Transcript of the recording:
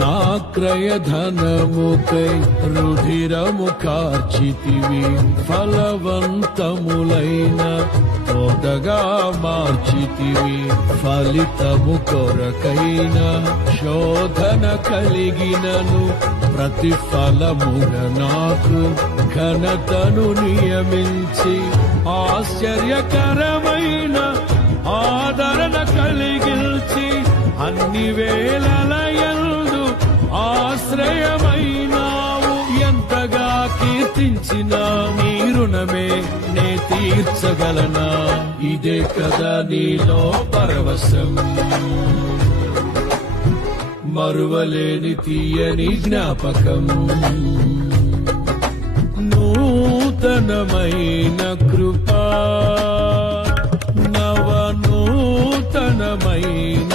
నాక్రయధనముకై రుధిరము కార్చితివి ఫలవంతములైన తోటగా మార్చితివి. ఫలితము కొరకైన శోధన కలిగినను ప్రతిఫలమున నాకు ఘనతను నియమించి ఆశ్చర్యకరమైన ఆదరణ కలిగిల్చి అన్ని వేళల ఎంతగా కీర్తించిన నీ రుణమే నే తీర్చగలనా? ఇదే కదా నీలో పరవశం. మరువలేని తీయని జ్ఞాపకం. నూతనమైన కృపా నవ నూతనమైన